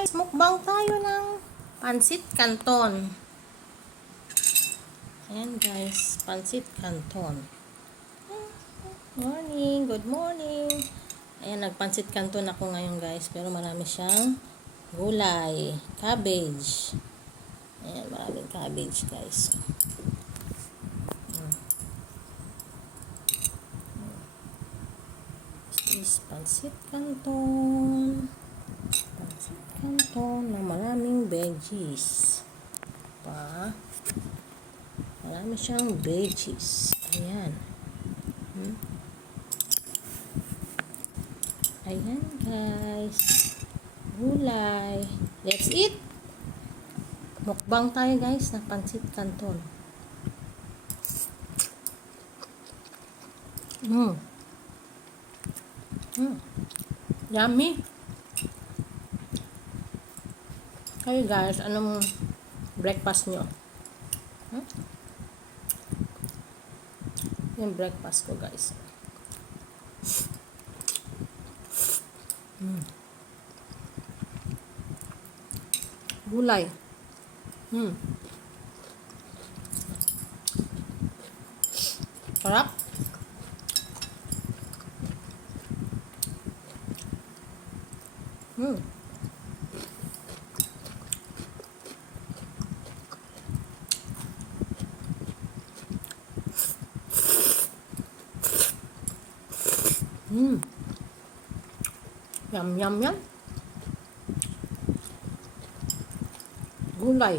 guys, mukbang tayo ng pancit canton. Ayan guys, pancit canton. Good morning. Ayan, nagpancit canton ako ngayon guys, pero marami siyang gulay, cabbage. Ayan, maraming cabbage guys. This is pancit canton. Pancit canton na maraming veggies. Marami siyang veggies. Ayan. Ayan guys. Gulay. Let's eat. Mukbang tayo guys ng pancit canton. Yummy. Kayo guys, anong breakfast nyo? Yung breakfast ko guys. Gulay. Sarap. Yum, yum, yum. Gulay.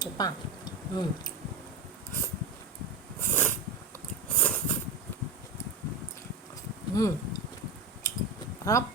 Ito pa. Sarap.